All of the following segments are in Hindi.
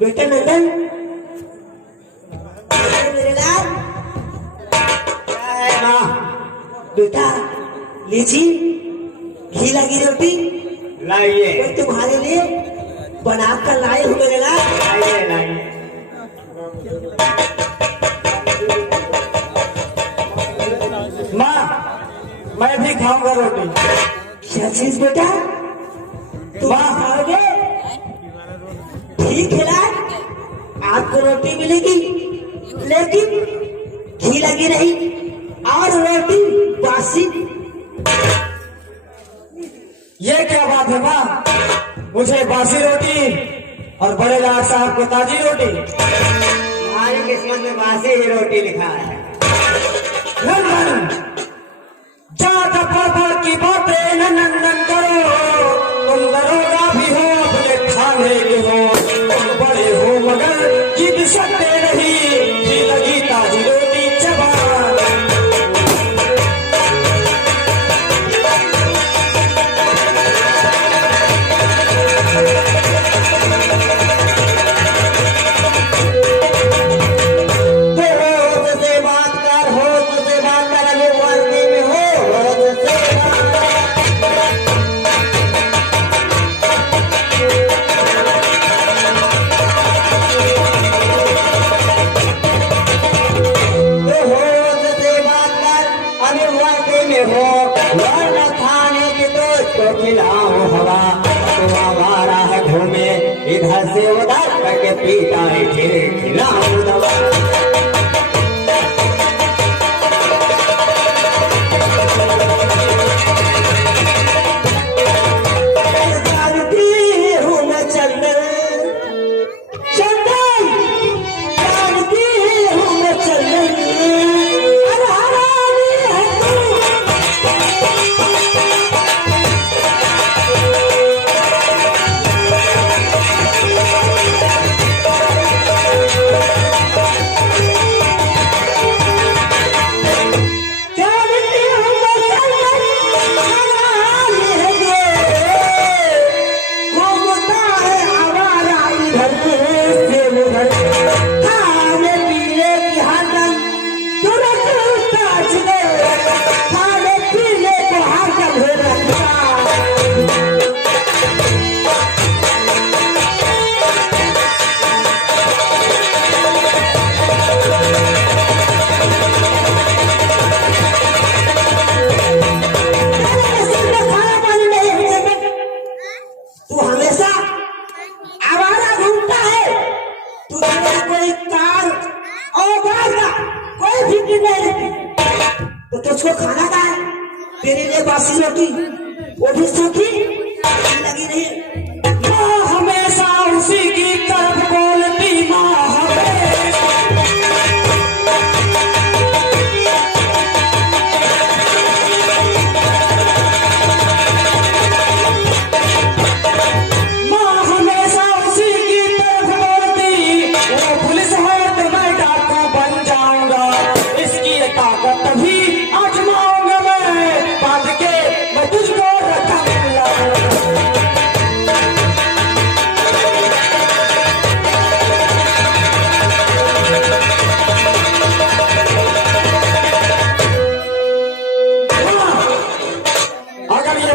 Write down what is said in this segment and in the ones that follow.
बेटा नंदन, मेरे लाल क्या है माँ? बेटा लीजिए घी लगी रोटी लाइए मैं तुम्हारे लिए बना कर लाए हूँ मेरे लाल। लाइए लाइए। माँ मैं भी खाऊंगा रोटी। क्या चीज बेटा तुम खाओगे? ठीक है लाल, आपको रोटी मिलेगी लेकिन घी लगी नहीं और रोटी बासी। ये क्या बात है माँ? मुझे बासी रोटी और बड़े लाल साहब को ताजी रोटी। हमारी किस्मत में बासी ही रोटी लिखा है। नंदन ज्यादा पापा की बातें न नंदन करो, तुम दरोगा भी हो अपने थाने के हो, तुम बड़े हो मगर जीत सकते नहीं, घी लगी ताजी रोटी चबाना। इधर से उधर करके पीटा है खिलाऊं दवा। तो तुझको खाना का है, तेरे लिए बासी रोटी वो भी सूखी लगी नहीं। माँ हमेशा उसी की तरफ बोलती माँ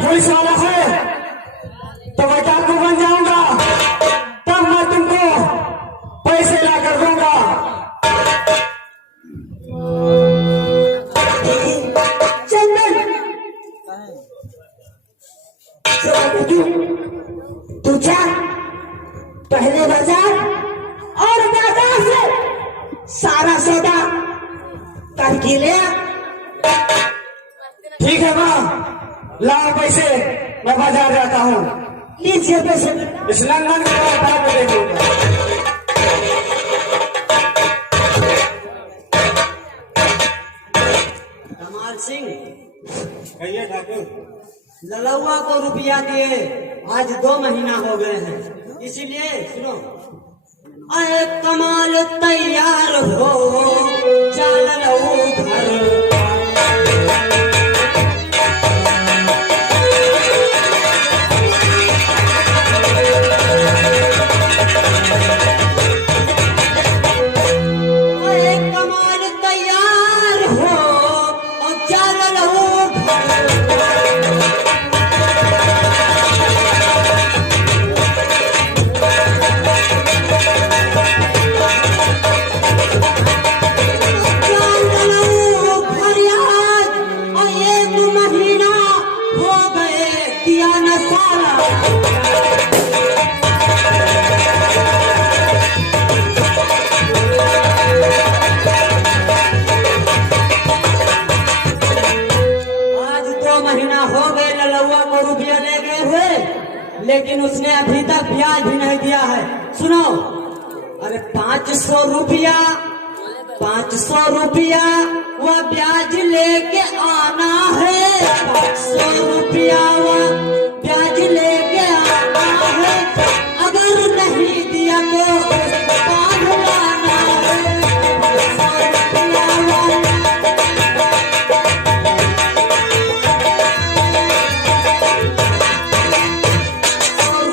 पुलिस वाला है तो मैं डाकू बन जाऊंगा, तब मैं तुमको पैसे ला कर दूंगा। चंदन तू जा पहले बाजार और बाजार से सारा सौदा करके ले। ठीक है माँ, लाओ पैसे, मैं बाजार जाता हूँ। लीजिए पैसे। इस लंदन के बाजार में देखूंगा। कमाल सिंह कहिए ठाकुर। ललौआ को रुपया दिए आज 2 महीना हो गए हैं, इसीलिए सुनो, अरे कमाल तैयार हो जा ललऊ घर। आज 2 महीना हो गए ललुआ को रुपया ले गए हुए, लेकिन उसने अभी तक ब्याज भी नहीं दिया है। सुनो, अरे 500 रुपया, 500 रुपया वह ब्याज लेके आना है। 500 रुपया वह ब्याज लेके आना है। अगर नहीं दिया तो उसको बांध लाना है। 500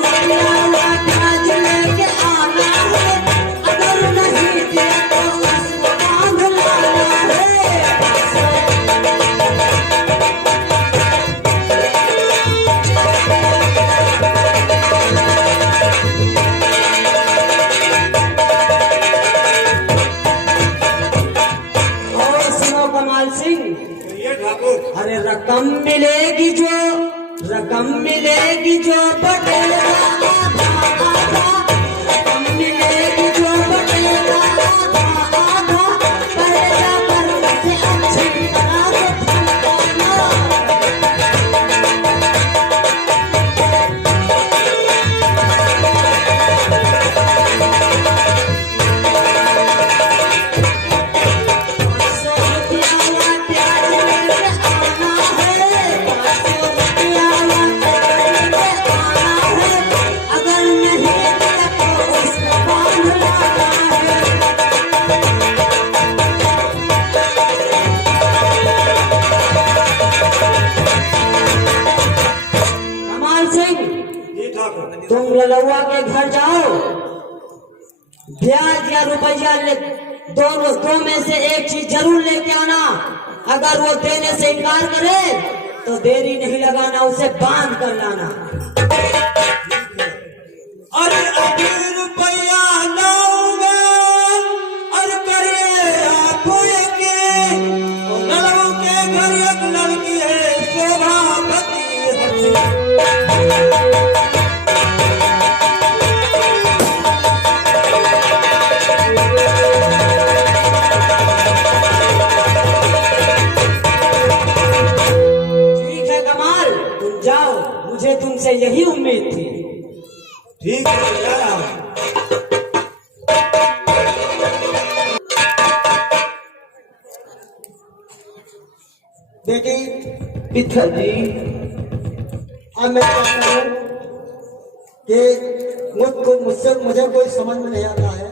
रुपया वह ब्याज लेके आना है। अगर नहीं दिया तो उसको बांध लाना है। और सुनो कमाल सिंह, ये ठाकुर अरे रकम मिलेगी जो बटेगा आधा आधा। रकम मिलेगी जो बटेगा आधा आधा। पहला कर्म से अच्छी तरह से फंसाना। कमाल सिंह, जी ठाकुर। तुम ललुआ के घर जाओ, ब्याज या रुपया ले, दोनों 2 में से एक चीज जरूर लेके आना। अगर वो देने से इनकार करे तो देरी नहीं लगाना, उसे बांध कर लाना। अरे अभी रुपया लाऊंगा और करे आंखों के लड़कों के घर एक लड़की है शोभावती हंसी। ठीक है कमाल, तुम जाओ, मुझे तुमसे यही उम्मीद थी। ठीक है, जा रहा हूं। बेटी, पिताजी, अब मैं कहता हूँ कि मुझे कोई समझ में नहीं आता है।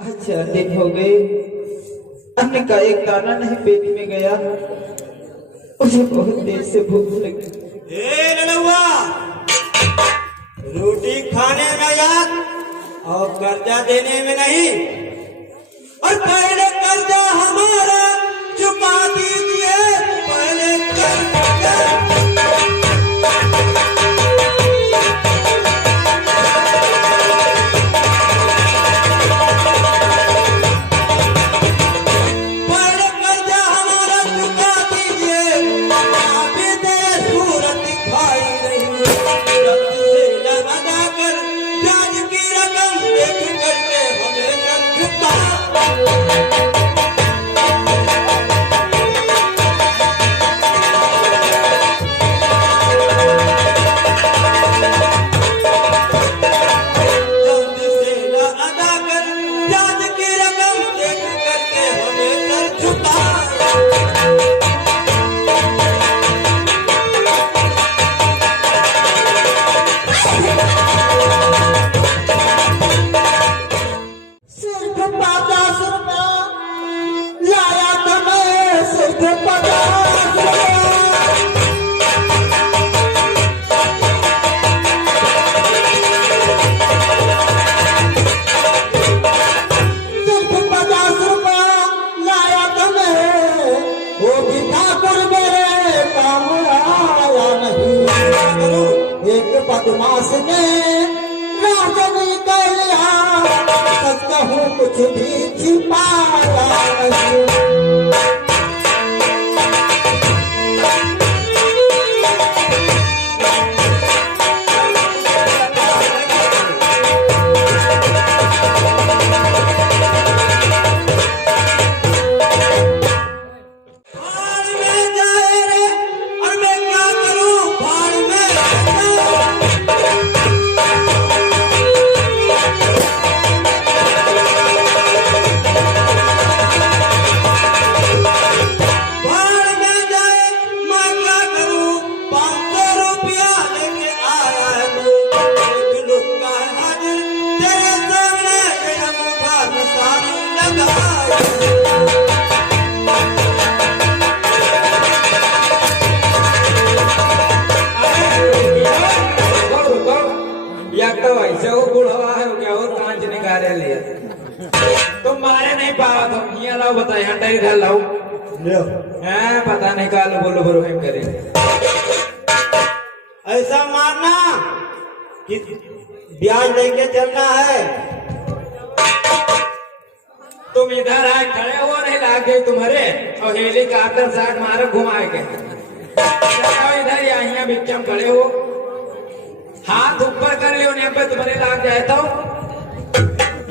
अच्छा दिन हो गए, अन्न का एक दाना नहीं पेट में गया। मुझे बहुत देर से भूख लगी। ए ललुआ, रोटी खाने में याद और कर्जा देने में नहीं। और पहले कर्जा हमारा चुका दीजिए, पहले कर्जा। पहले कर्जा हमारा चुका दीजिए। अभी तेरे सूरत दिखाई नहीं। रक्त से लगा कर ब्याज की रकम देख करके हमें कर झुका। जल्दी से अदा कर ब्याज की रकम देख करके हमें कर झुका। सिर्फ 50 रुपया लाया था मैं, सिर्फ 50 रुपया। सिर्फ 50 रुपया लाया था मैं, वो भी ठाकुर मेरे काम आया नहीं। एक बदमाश ने राजन कह लिया, सच कहूँ कुछ भी छिपाया नहीं। रुको रुको, या तो ऐसे हो बुढ़वा है क्या हो कांच निकाले लिया तुम मारे नहीं पावा तुम ये लाओ बताए हंडा इधर लाओ हैं पता नहीं काल बोलो बोलो हम करे ऐसा मारना कि ब्याज लेके चलना है। तुम इधर आए खड़े हो नहीं लागे तुम्हारे और हेलीकॉप्टर साथ मारो घुमाए के चलो इधर यहाँ बिचम खड़े हो हाथ ऊपर कर लियो नहीं पे तुम्हारे लाग जाए तो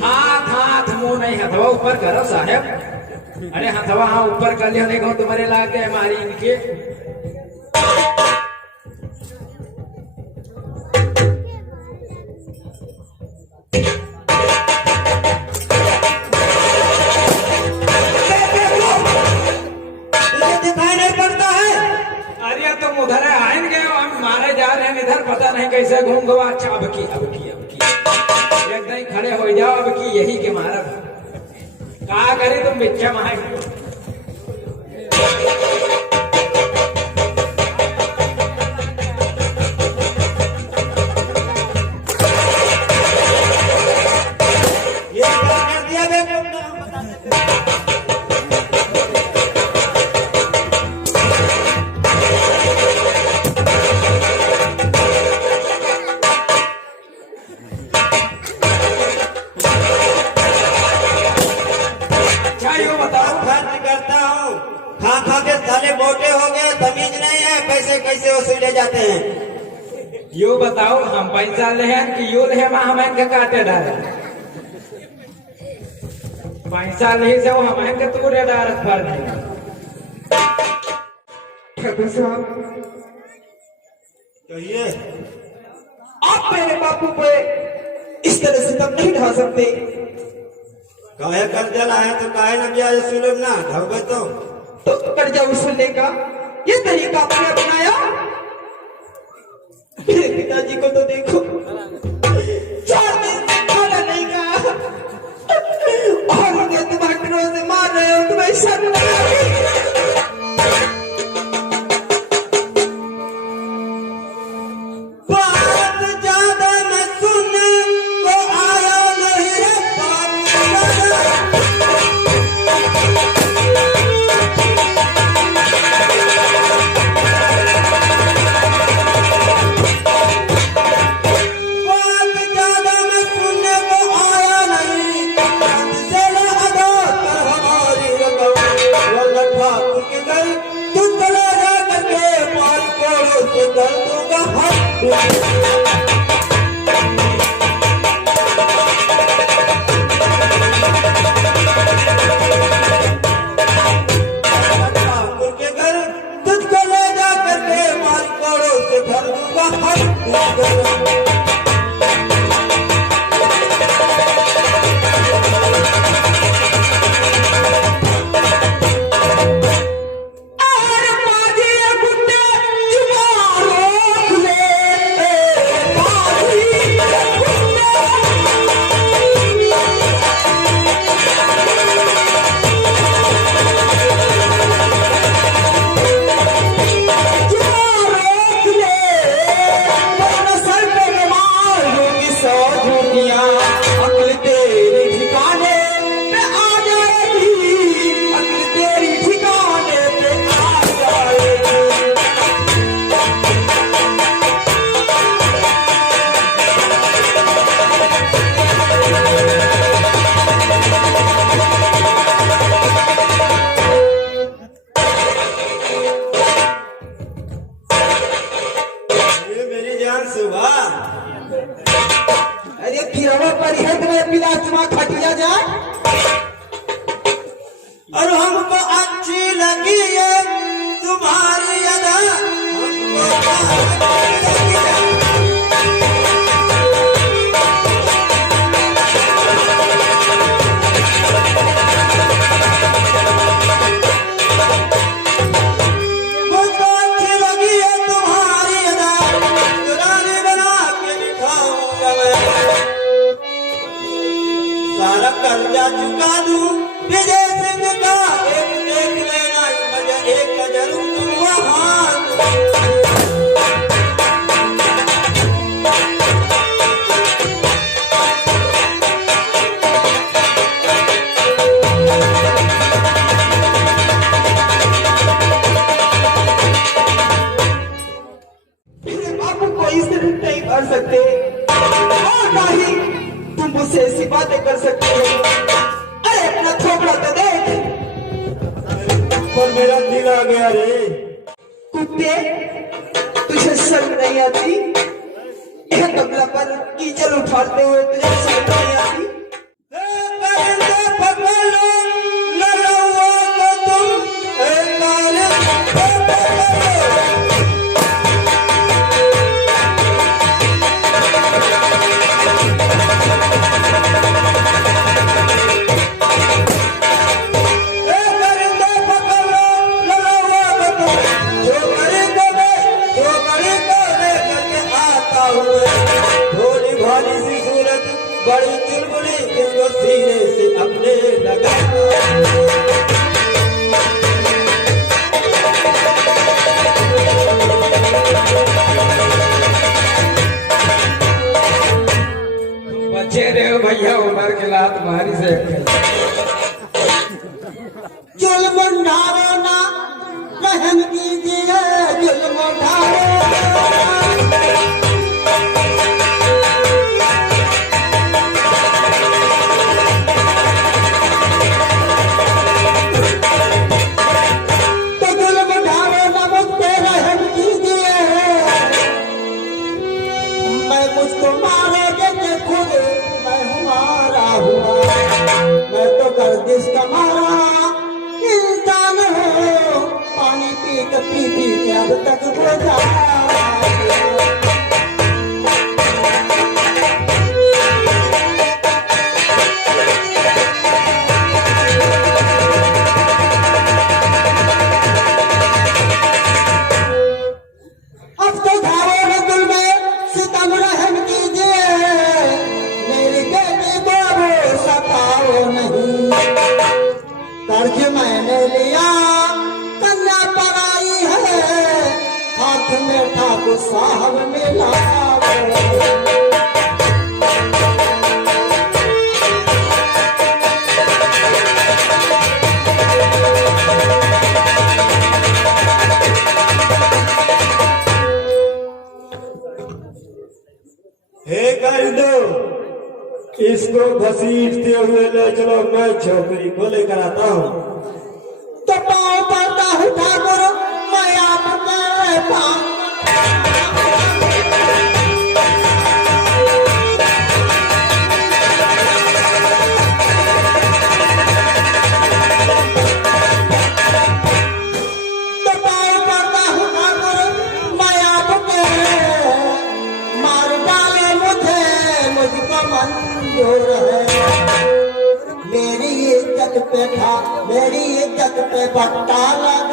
हाथ हाथ मुंह नहीं हथवा ऊपर करो साहब अरे हथवा हाँ ऊपर कर लियो नहीं कहूँ तुम्हारे लाग जाए हमारी इनके दिखाई नहीं पड़ता है। अरे तुम उधर आएंगे हम मारे जा रहे हैं इधर पता नहीं कैसे घूम गवा अच्छा अब की एकदम खड़े हो जाओ अब की यही के मारा कहा करे तुम बिच्छा माए ये क्या कर दिया बे अच्छा यो बताओ खर्च करता हूँ खा खा के साले मोटे हो गए तमीज नहीं है पैसे कैसे वसूले जाते हैं। यो बताओ हम पैसा ले हैं कि यो ले हम इनके काटे डाले पैसा ले से हम इनके तूरे डारत भर नहीं ठाकुर साहब कहिए आप मेरे बापू पे इस तरह से तब नहीं ढा सकते। काहे कर्जा लाया तो काहे ना ब्याज सुलभ ना ढोगे तो कर्जा वसूलने का ये तरीका आपने अपनाया। मेरे पिताजी को तो देखो 4 दिन से खाना नहीं खाया और उन्हें तुम हटरों से मार रहे हो तुम्हें शर्म नहीं आती। बात ज्यादा मैं सुनने को आया नहीं रे बाबू। बात ज्यादा मैं सुनने को आया नहीं चला अदा कर हमारी रकम वल्लभ ठाकुर के घर तू चला जा करके माल कोड़ों से कर दूंगा हाथ। ठाकुर के घर तुझको ले जा करके माल कोड़ों से भर दूंगा हाथ। अकल तेरी ठिकाने पे आ जाएगी, अकल तेरी ठिकाने पे आ जाएगी। ये मेरी जान सुबह अरे फिरवा पर है तुम्हें पिलाचमा खटिया जाए और हमको अच्छी लगी है तुम्हारी अदा हमको अच्छी लगी है। मुझको अच्छी लगी है तुम्हारी अदा रानी बना के दिखाऊंगा मैं सारा कर्जा चुका दूं मेरे बापू को इस तरह नहीं कर सकते और ना ही तुम मुझसे ऐसी बातें कर सकते हो। अरे अपना थोपड़ा तो देख। पर मेरा दिल आ गया रे। कुत्ते, तुझे शर्म नहीं आती? एक अगला पर कीचड़ उठाते हुए तुझे शर्म नहीं आती? बड़ी चुलबुली किसको सीने से अपने लगा। बचे रहे भैया उमर के लात मारी से जुल्म ढारो ना रहम कीजिए, जुल्म ढारो। मुझको मारोगे कि खुद मैं हमारा हुआ। मैं तो गर्दिश का मारा इंसान हूँ, पानी पी के अब तक बुझा। अब तो धारो नगुल में सितम रहम कीजिए, मेरी बेटी को वो सताओ नहीं। कर्ज मैंने लिया, कन्या पराई है, हाथ में ठाकुर साहब मिला। हे कर दो, इसको घसीटते हुए ले चलो, मैं छोकरी को लेकर आता हूँ। तो पाँव पड़ता हूँ ठाकुर, मैं आपके पाँव। तो पाँव पड़ता हूँ ठाकुर, मैं आपके। मार डाले मुझे, मुझको मंजूर है। मेरी इज्जत पे बट्टा लगा।